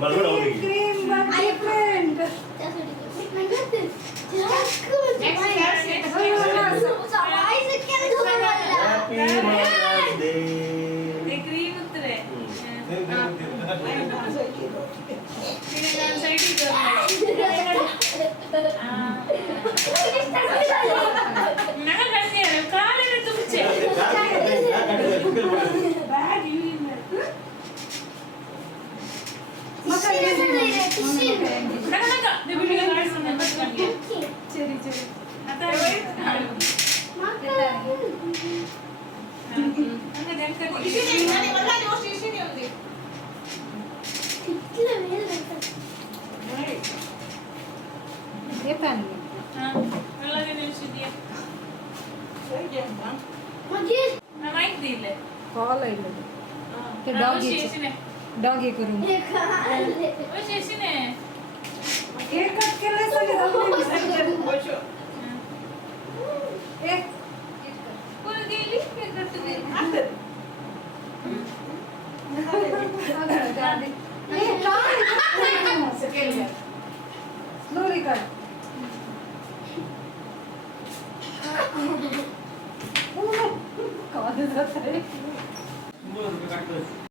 बलगड होते की क्रीम बाकी फ्रेंड हॅपी मदर्स डे ते क्रीम उतरे नका करते काले में तुमचे बैग यू नका नका ते वीडियो काढून नंबर काढली चेरी चेरी आता अंग देख इसी ने वल्ला जोश इसी ने होती कितने मेल लगता ये पहन हां अलग ने दिया मुझे मैं माइक दिले कॉल आहे ते डॉगी करून ओ शेषीने एक कट केले सगळे बोचो एक कोण गेली हे करते ते अंदर स्लोली कर कॉल जात आहे ₹100 काढतोय